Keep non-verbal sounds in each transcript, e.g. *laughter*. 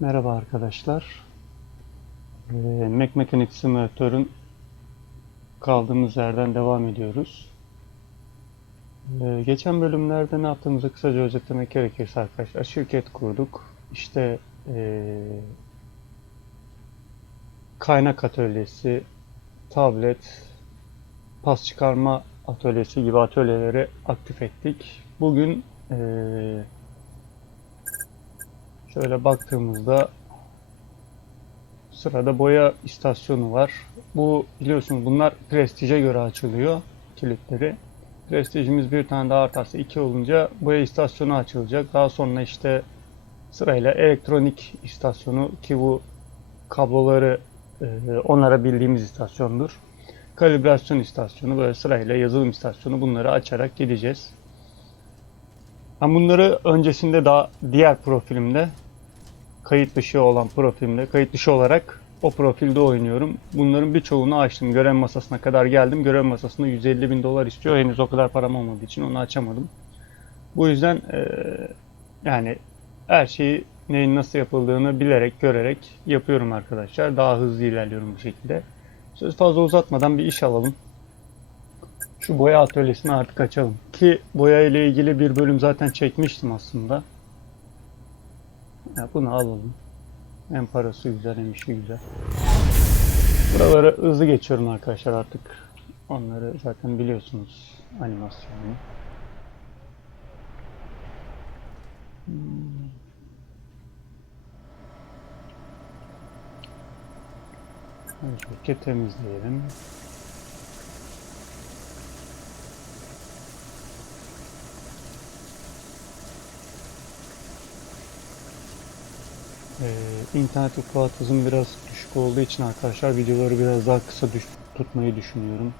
Merhaba arkadaşlar. Ee, Mac Mechanic Simulator'ın kaldığımız yerden devam ediyoruz. Ee, geçen bölümlerde ne yaptığımızı kısaca özetlemek gerekirse arkadaşlar şirket kurduk. İşte ee, kaynak atölyesi, tablet, pas çıkarma atölyesi gibi atölyeleri aktif ettik. Bugün ee, Şöyle baktığımızda sırada boya istasyonu var. Bu biliyorsunuz bunlar prestije göre açılıyor kilitleri. Prestijimiz bir tane daha artarsa iki olunca boya istasyonu açılacak. Daha sonra işte sırayla elektronik istasyonu ki bu kabloları e, onlara bildiğimiz istasyondur. Kalibrasyon istasyonu böyle sırayla yazılım istasyonu bunları açarak gideceğiz. Ben bunları öncesinde daha diğer profilimde kayıt dışı olan profilimde kayıt dışı olarak o profilde oynuyorum. Bunların birçoğunu açtım. Görev masasına kadar geldim. Görev masasında 150 bin dolar istiyor. Henüz o kadar param olmadığı için onu açamadım. Bu yüzden eee, yani her şeyi neyin nasıl yapıldığını bilerek, görerek yapıyorum arkadaşlar. Daha hızlı ilerliyorum bu şekilde. Söz fazla uzatmadan bir iş alalım. Şu boya atölyesini artık açalım. Ki boya ile ilgili bir bölüm zaten çekmiştim aslında. Ya bunu alalım. Hem parası güzel hem işi güzel. Buraları hızlı geçiyorum arkadaşlar artık. Onları zaten biliyorsunuz animasyonu. Hmm. Öncelikle temizleyelim. Ee, internet irtibat hızım biraz düşük olduğu için arkadaşlar videoları biraz daha kısa düş- tutmayı düşünüyorum.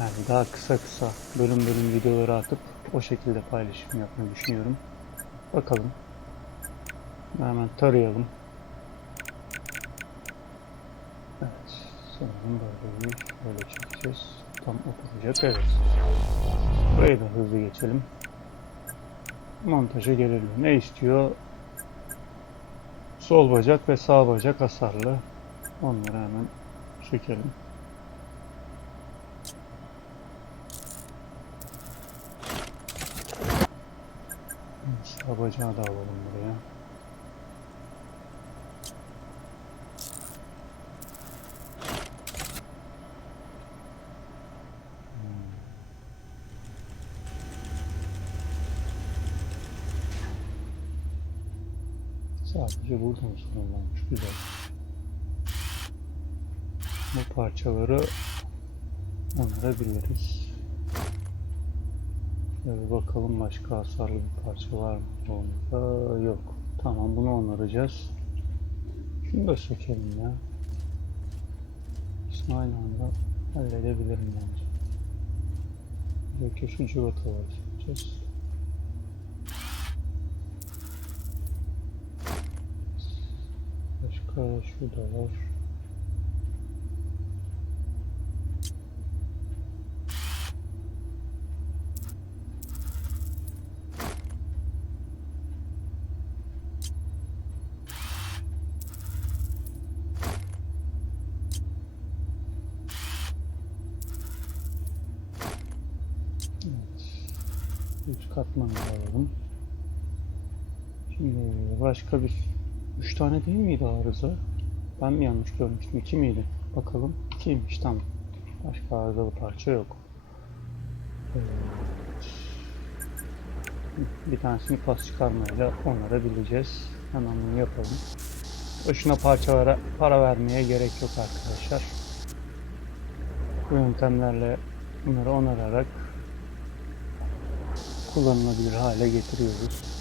Yani daha kısa kısa bölüm bölüm videoları atıp o şekilde paylaşım yapmayı düşünüyorum. Bakalım. Hemen tarayalım. Evet. Sanırım böyle bir böyle çekeceğiz. Tam oturacak. Evet. Burayı da hızlı geçelim. Montaja gelelim. Ne istiyor? Sol bacak ve sağ bacak hasarlı. Onları hemen sökelim. Sağ bacağı da alalım buraya. Sadece buradan sorumlanmış. Güzel. Bu parçaları onarabiliriz. Şöyle bakalım başka hasarlı bir parça var mı? Onda yok. Tamam bunu onaracağız. Şunu da sökelim ya. İkisini aynı anda halledebilirim bence. Belki şu cıvataları sökeceğiz. Başka şu da var. Katmanı alalım. Şimdi başka bir üç tane değil miydi arıza? Ben mi yanlış görmüştüm? İki miydi? Bakalım. İkiymiş tamam. Başka arızalı parça yok. Bir tanesini pas çıkarmayla onarabileceğiz. Hemen bunu yapalım. Boşuna parçalara para vermeye gerek yok arkadaşlar. Bu yöntemlerle bunları onararak kullanılabilir hale getiriyoruz.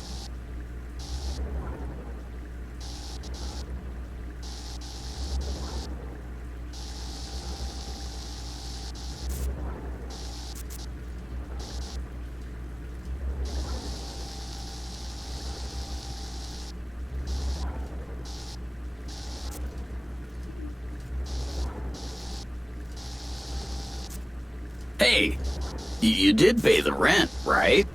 Hey, you did pay the rent, right?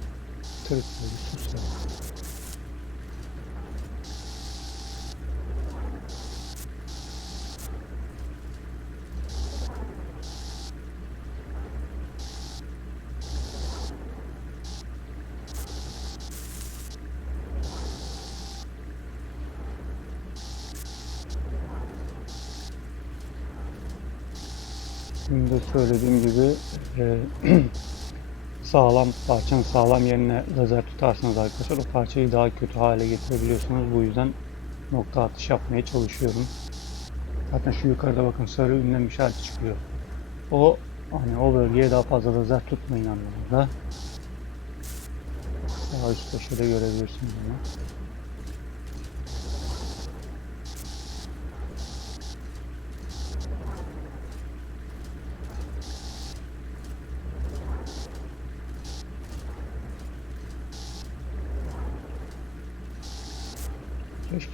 Şimdi söylediğim gibi e, *clears throat* sağlam parçanın sağlam yerine lazer tutarsanız arkadaşlar o parçayı daha kötü hale getirebiliyorsunuz. Bu yüzden nokta atış yapmaya çalışıyorum. Zaten şu yukarıda bakın sarı ünlem işareti çıkıyor. O hani o bölgeye daha fazla lazer tutmayın anlamında. Daha üst köşede görebilirsiniz bunu.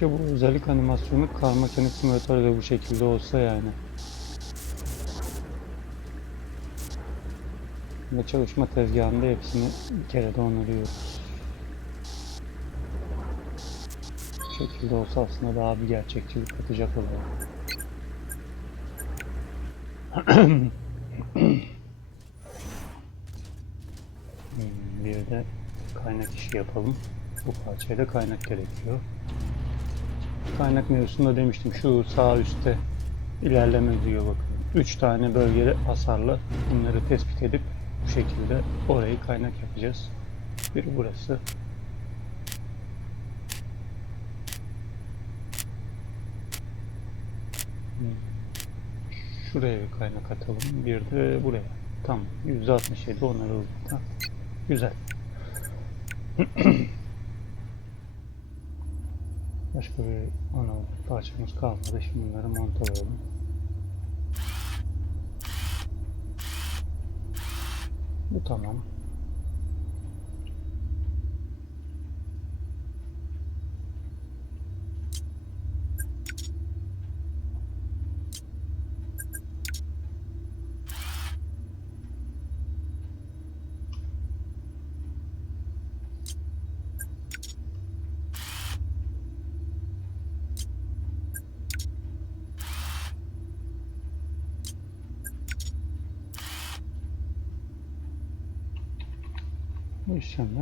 Keşke bu özellik animasyonu kar mekanik simülatörü de bu şekilde olsa yani. Ve çalışma tezgahında hepsini bir kere de onarıyoruz. Bu şekilde olsa aslında daha bir gerçekçilik katacak oluyor. *clears throat* Hmm, bir de kaynak işi yapalım. Bu parçaya da kaynak gerekiyor. Kaynak mevzusunda demiştim şu sağ üstte ilerleme diyor bakın. 3 tane bölgede hasarlı. Bunları tespit edip bu şekilde orayı kaynak yapacağız. Biri burası. Şuraya bir kaynak atalım. Bir de buraya. Tamam. %67 onarıldı. Tamam. Güzel. *clears throat* Başka bir ana parçamız kalmadı. Şimdi bunları montalayalım. Bu tamam.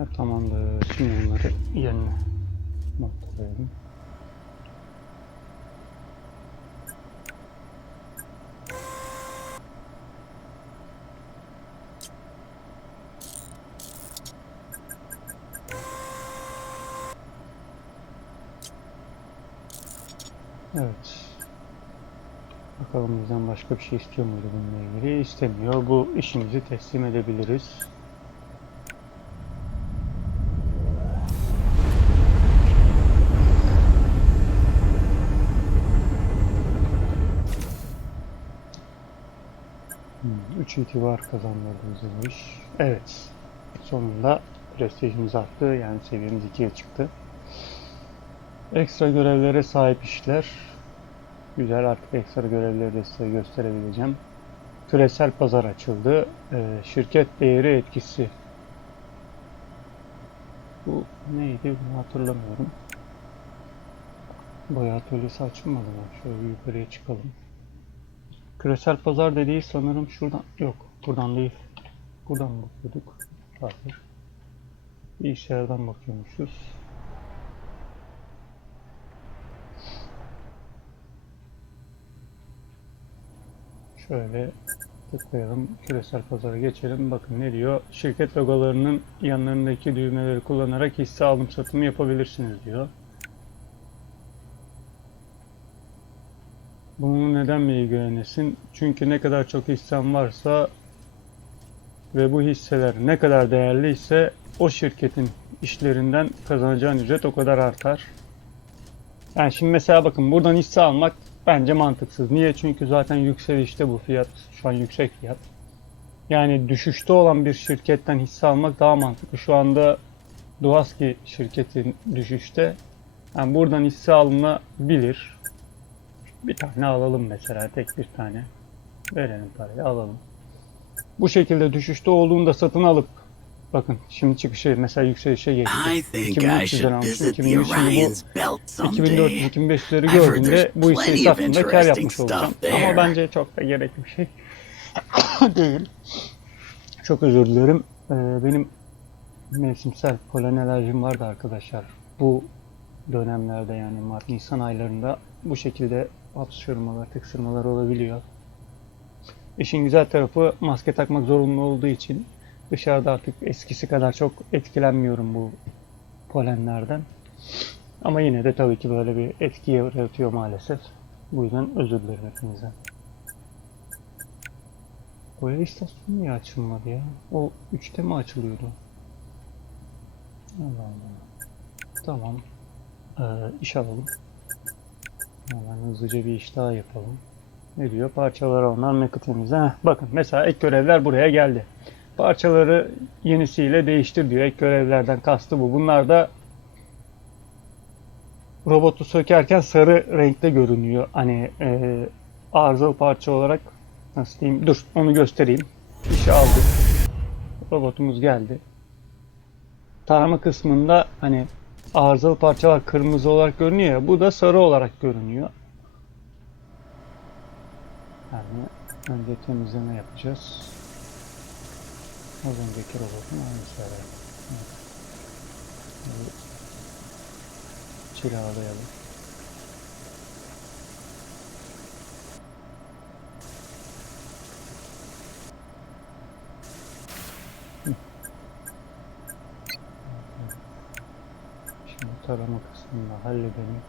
Bu işlemler tamamdır. Şimdi bunları yerine montalayalım. Evet. Bakalım bizden başka bir şey istiyor muydu bununla ilgili? İstemiyor. Bu işimizi teslim edebiliriz. Hmm, 3 itibar kazandırdığımız iş. Evet. Sonunda prestijimiz arttı. Yani seviyemiz 2'ye çıktı. Ekstra görevlere sahip işler. Güzel artık ekstra görevleri de size gösterebileceğim. Küresel pazar açıldı. Ee, şirket değeri etkisi. Bu neydi? Bunu hatırlamıyorum. Boya atölyesi açılmadı mı? Şöyle yukarıya çıkalım. Küresel pazar dediği sanırım şuradan yok buradan değil. Buradan bakıyorduk. Hayır. bilgisayardan bakıyormuşuz. Şöyle tıklayalım. Küresel pazara geçelim. Bakın ne diyor? Şirket logolarının yanlarındaki düğmeleri kullanarak hisse alım satımı yapabilirsiniz diyor. Bunu neden mi ilgilenirsin? Çünkü ne kadar çok hissen varsa ve bu hisseler ne kadar değerliyse o şirketin işlerinden kazanacağın ücret o kadar artar. Yani şimdi mesela bakın buradan hisse almak bence mantıksız. Niye? Çünkü zaten yükselişte bu fiyat. Şu an yüksek fiyat. Yani düşüşte olan bir şirketten hisse almak daha mantıklı. Şu anda Duaski şirketin düşüşte. Yani buradan hisse alınabilir. Bir tane alalım mesela tek bir tane. Verelim parayı alalım. Bu şekilde düşüşte olduğunda satın alıp bakın şimdi çıkışı mesela yükselişe geçti. I think I 2300'den should almışım. visit the 2300 bu Orion's belt someday. 2400-2500'leri I've heard gördüğümde bu kar yapmış olacağım. Ama bence çok da gerekli bir şey *coughs* değil. Çok özür dilerim. Ee, benim mevsimsel polen alerjim vardı arkadaşlar. Bu dönemlerde yani Mart Nisan aylarında bu şekilde hapşırmalar, tıksırmalar olabiliyor. İşin güzel tarafı maske takmak zorunlu olduğu için dışarıda artık eskisi kadar çok etkilenmiyorum bu polenlerden. Ama yine de tabii ki böyle bir etki yaratıyor maalesef. Bu yüzden özür dilerim hepinizden. Boya istasyonu niye açılmadı ya? O 3'te mi açılıyordu? Allah Allah. Tamam. Ee, iş alalım. Hemen hızlıca bir iş daha yapalım. Ne diyor? Parçaları alınan mekatemize. Heh, bakın mesela ek görevler buraya geldi. Parçaları yenisiyle değiştir diyor. Ek görevlerden kastı bu. Bunlar da robotu sökerken sarı renkte görünüyor. Hani e, arızalı parça olarak nasıl diyeyim? Dur onu göstereyim. İşi aldık. Robotumuz geldi. Tarama kısmında hani arızalı parçalar kırmızı olarak görünüyor ya. Bu da sarı olarak görünüyor. Yani önce temizleme yapacağız. Az önceki robotun aynısı herhalde. Evet. Şimdi Cilalayalım. Hı. Şimdi tarama kısmını halledelim.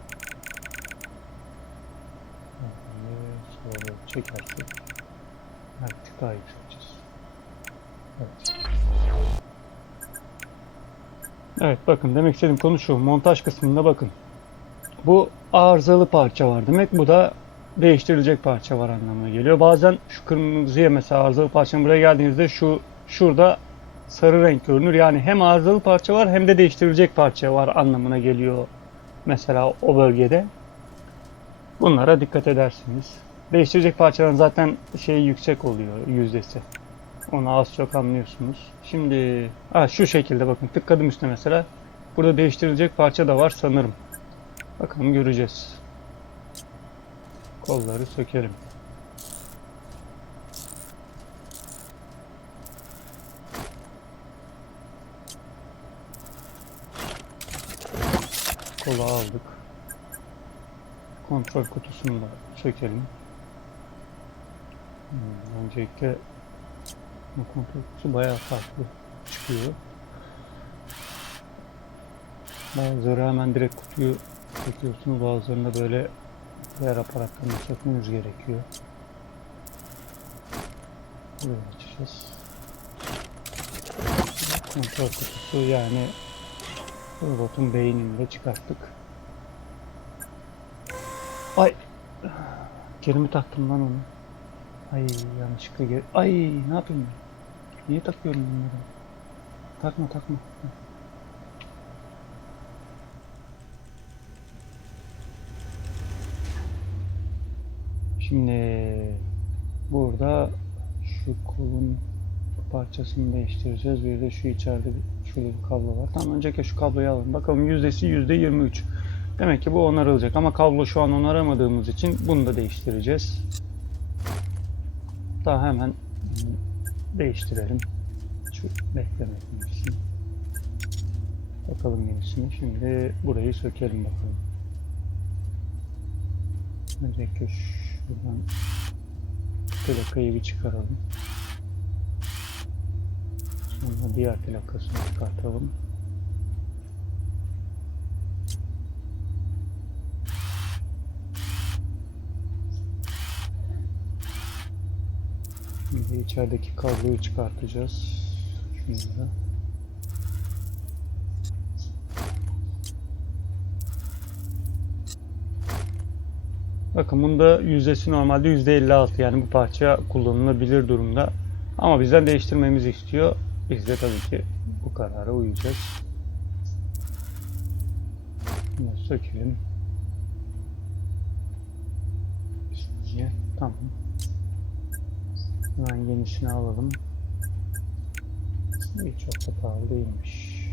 Şöyle sola doğru çekersek artık daha yükseleceğiz. Evet. Evet bakın demek istediğim konu şu. Montaj kısmında bakın. Bu arızalı parça var demek. Bu da değiştirilecek parça var anlamına geliyor. Bazen şu kırmızıya mesela arızalı parçanın buraya geldiğinizde şu şurada sarı renk görünür. Yani hem arızalı parça var hem de değiştirilecek parça var anlamına geliyor. Mesela o bölgede. Bunlara dikkat edersiniz. Değiştirecek parçaların zaten şey yüksek oluyor yüzdesi. Onu az çok anlıyorsunuz. Şimdi ha, şu şekilde bakın tıkladım üstüne mesela. Burada değiştirilecek parça da var sanırım. Bakalım göreceğiz. Kolları sökelim. Kolu aldık. Kontrol kutusunu da sökelim. Hmm, öncelikle bu kutusu bayağı farklı çıkıyor. Bazıları hemen direkt kutuyu söküyorsunuz. Bazılarında böyle diğer aparatlarını sökmeniz gerekiyor. Burayı açacağız. Kontrol kutusu yani robotun beynini de çıkarttık. Ay! Geri mi taktım lan onu? Ay yanlışlıkla geri... Ay ne yapayım? Niye takıyorum bunları? Takma takma. Şimdi burada şu kolun parçasını değiştireceğiz. Bir de şu içeride bir, şurada bir kablo var. Tamam önceki şu kabloyu alalım. Bakalım yüzdesi yüzde 23. Demek ki bu onarılacak ama kablo şu an onaramadığımız için bunu da değiştireceğiz. Daha hemen değiştirelim. Şu beklemek için. Bakalım yenisini. Şimdi burayı sökelim bakalım. Öncelikle şuradan plakayı bir çıkaralım. Sonra diğer plakasını çıkartalım. Şimdi içerideki kabloyu çıkartacağız. Da. Bakın bunda yüzdesi normalde %56 yani bu parça kullanılabilir durumda. Ama bizden değiştirmemizi istiyor. Biz de tabii ki bu karara uyacağız. Bunu sökelim. Tamam. Hemen yenisini alalım. İyi çok da pahalı değilmiş.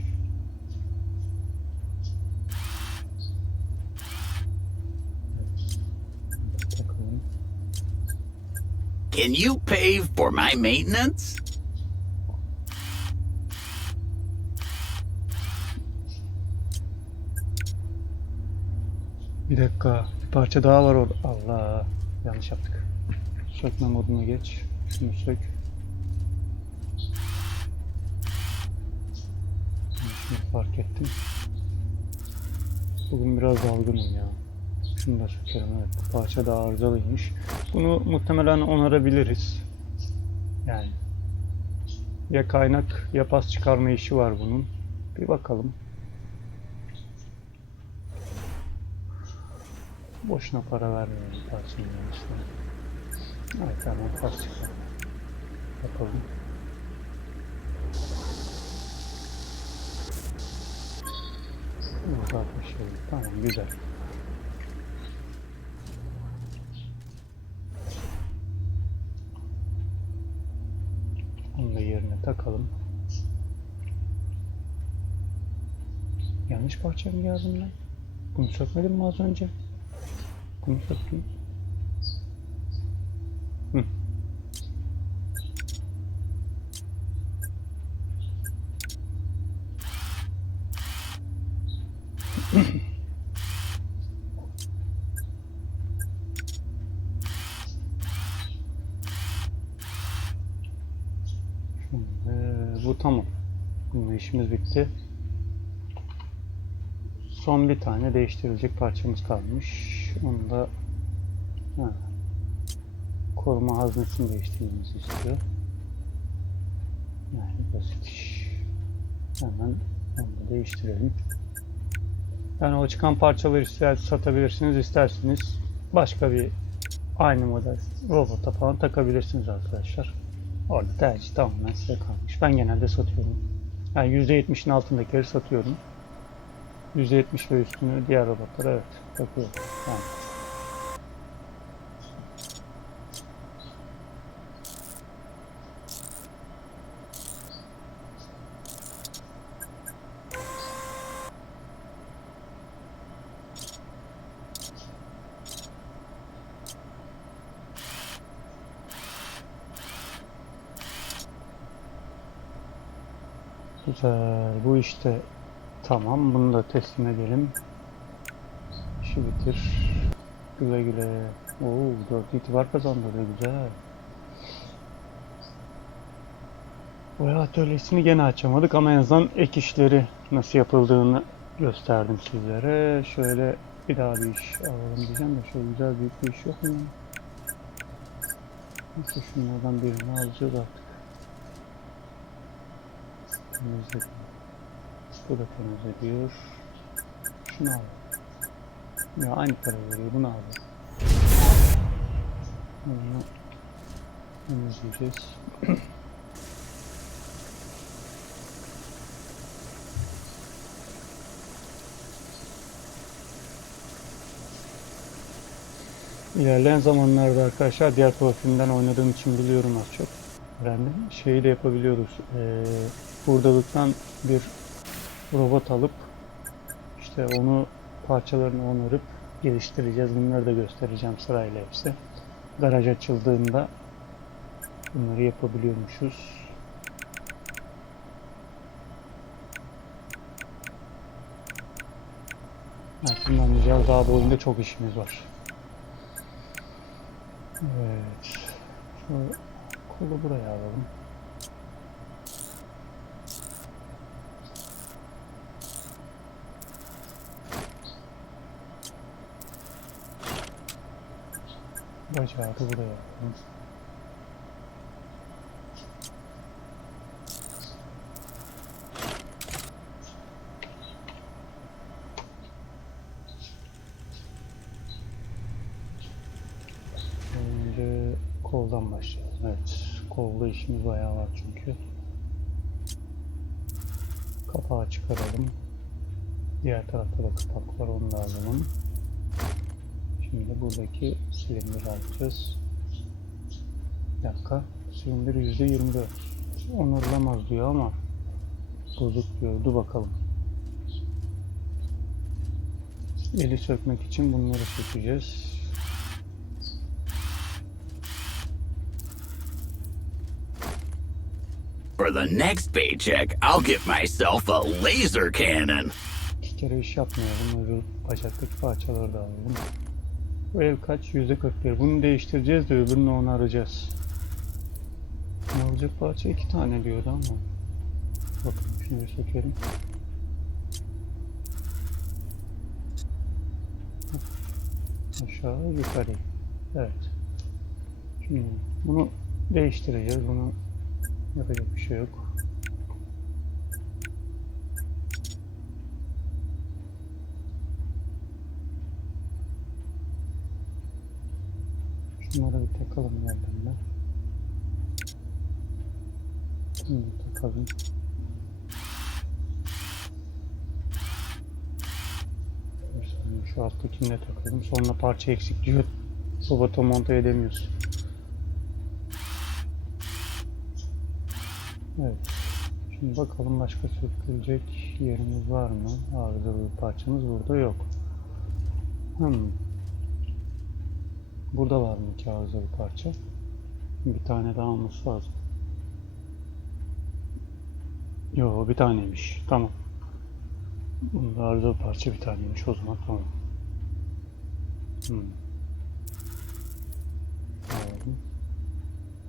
Evet. Can you pay for my maintenance? Bir dakika. Bir parça daha var orada. Allah. Yanlış yaptık. Sökme moduna geç. Sök. Şunu fark ettim. Bugün biraz dalgınım ya. Şunu da sökerim evet. Parça da arızalıymış. Bunu muhtemelen onarabiliriz. Yani. Ya kaynak ya pas çıkarma işi var bunun. Bir bakalım. Boşuna para vermiyorum parçanın yanlışına. Evet hemen pas çıkar. Yapalım. Uzatmış şey. Tamam güzel. Onu da yerine takalım. Yanlış parça mı geldim lan? Bunu sökmedim mi az önce? Bunu söktüm. Hı. Şimdi, bu tamam. Bununla işimiz bitti. Son bir tane değiştirilecek parçamız kalmış. Onu da ha, koruma haznesini değiştirmemizi istiyor. Yani basit iş. Hemen onu da değiştirelim. Yani o çıkan parçaları ister satabilirsiniz, isterseniz başka bir aynı model robota falan takabilirsiniz arkadaşlar. Orada tercih tamamen size kalmış. Ben genelde satıyorum. Yani %70'in altındakileri satıyorum. %70 ve üstünü diğer robotlara evet takıyorum. Yani. Güzel. Bu işte tamam. Bunu da teslim edelim. İşi bitir. Güle güle. Oo, 4 itibar kazandırdı. Güzel. Boya atölyesini gene açamadık ama en azından ek işleri nasıl yapıldığını gösterdim sizlere. Şöyle bir daha bir iş alalım diyeceğim de şöyle güzel büyük bir iş yok mu? Neyse şunlardan birini alacağız artık. Temizle. Bu da temizliyor. Şunu al. Ya aynı para veriyor. Bunu al. Bunu temizleyeceğiz. İlerleyen zamanlarda arkadaşlar diğer profilden oynadığım için biliyorum az çok. Öğrendim. Şeyi de yapabiliyoruz. Ee, hurdalıktan bir robot alıp işte onu parçalarını onarıp geliştireceğiz. Bunları da göstereceğim sırayla hepsi. Garaj açıldığında bunları yapabiliyormuşuz. Artık anlayacağız. Daha bu oyunda çok işimiz var. Evet. Şu kolu buraya alalım. Bacağı buraya alalım. Kolda işimiz bayağı var çünkü. Kapağı çıkaralım. Diğer tarafta da kapak var, onu da alalım. Şimdi buradaki silindiri açacağız. Bir dakika, silindir %24. Onarılamaz diyor ama bozuk diyor. Dur bakalım. Eli sökmek için bunları sökeceğiz. For the next paycheck, I'll get myself a laser cannon. İki kere iş yapmıyor. Bunları bacaktaki parçaları da alalım. Bu ev kaç? Yüzde 41. Bunu değiştireceğiz de öbürünü onaracağız. Alacak parça iki tane diyordu ama. Bakın şunu bir sökelim. Aşağı yukarı. Evet. Şimdi bunu değiştireceğiz. Bunu yapacak bir şey yok. Şunları bir takalım yerlerine. Şimdi takalım. Şu alttakini de takalım. Sonra parça eksik diyor. Robota monte edemiyorsun. Evet. Şimdi bakalım başka sökülecek yerimiz var mı? Arızalı bir parçamız burada yok. Hmm. Burada var mı ki arızalı parça? Bir tane daha olması lazım. Yo bir taneymiş. Tamam. Bunda arızalı parça bir taneymiş o zaman tamam. Hmm.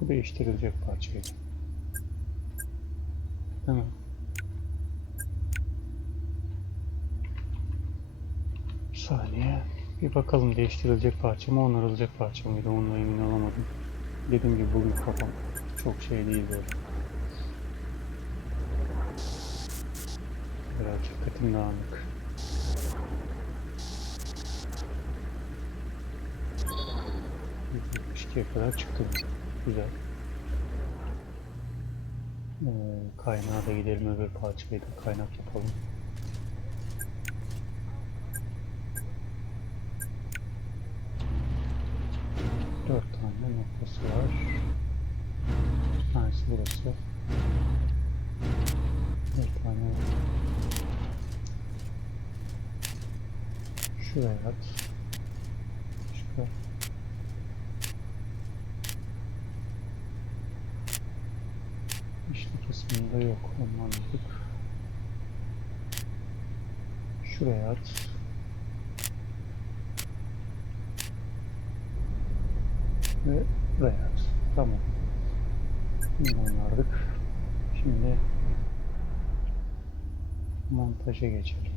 Bu değiştirilecek parçaydı. Tamam. Bir saniye. Bir bakalım değiştirilecek parça mı, onarılacak parça mıydı? Onunla emin olamadım. Dediğim gibi bugün kafam çok şey değil böyle. Biraz dikkatim dağınık. %72'ye kadar çıktı. Güzel. Ee, kaynağa da gidelim öbür parçayı da kaynak yapalım. Dört tane noktası var. Bir tanesi burası. Bir tane şuraya at. Başka. İşte kısmında yok. Onu anladık. Şuraya at. Ve buraya at. Tamam. Bunu onardık. Şimdi montaja geçelim.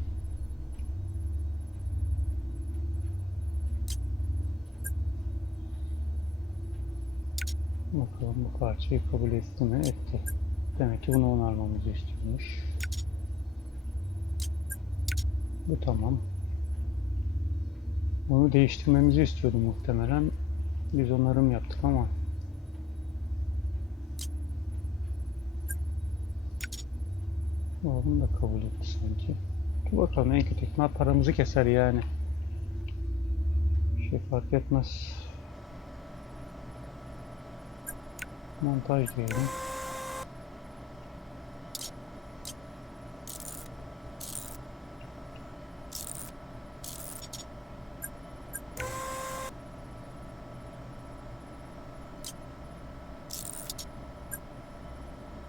Bakalım bu parçayı kabul etti mi? Etti. Demek ki bunu onarmamızı istiyormuş. Bu tamam. Bunu değiştirmemizi istiyordu muhtemelen. Biz onarım yaptık ama Oğlum da kabul etti sanki. Dur bakalım en kötü ihtimal paramızı keser yani. Bir şey fark etmez. Montaj diyelim.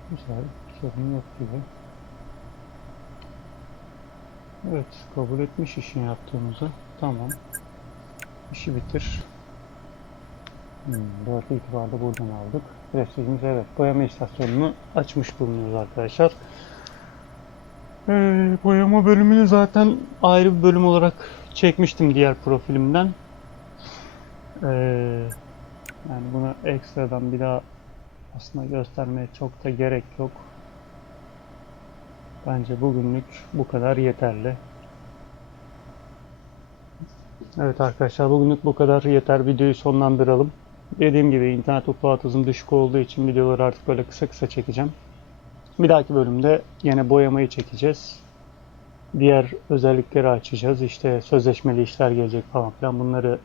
Güzel, sorun yok gibi. Evet, kabul etmiş işini yaptığımızı. Tamam. İşi bitir. Hmm, 4 itibarda buradan aldık. Prestijimiz evet. Boyama istasyonunu açmış bulunuyoruz arkadaşlar. Ee, boyama bölümünü zaten ayrı bir bölüm olarak çekmiştim diğer profilimden. Ee, yani bunu ekstradan bir daha aslında göstermeye çok da gerek yok. Bence bugünlük bu kadar yeterli. Evet arkadaşlar bugünlük bu kadar yeter. Videoyu sonlandıralım. Dediğim gibi internet upload hızım düşük olduğu için videoları artık böyle kısa kısa çekeceğim. Bir dahaki bölümde yine boyamayı çekeceğiz. Diğer özellikleri açacağız. İşte sözleşmeli işler gelecek falan filan bunları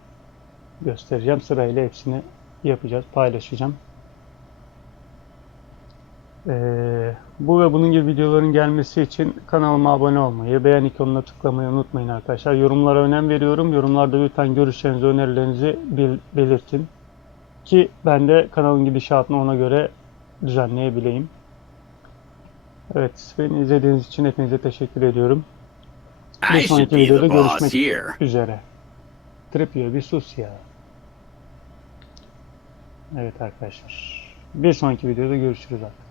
göstereceğim. Sırayla hepsini yapacağız, paylaşacağım. Ee, bu ve bunun gibi videoların gelmesi için kanalıma abone olmayı, beğen ikonuna tıklamayı unutmayın arkadaşlar. Yorumlara önem veriyorum. Yorumlarda lütfen görüşlerinizi, önerilerinizi belirtin. Ki ben de kanalın gidişatını ona göre düzenleyebileyim. Evet, beni izlediğiniz için hepinize teşekkür ediyorum. Bir sonraki videoda görüşmek here. üzere. Tripio bir sus ya. Evet arkadaşlar. Bir sonraki videoda görüşürüz artık.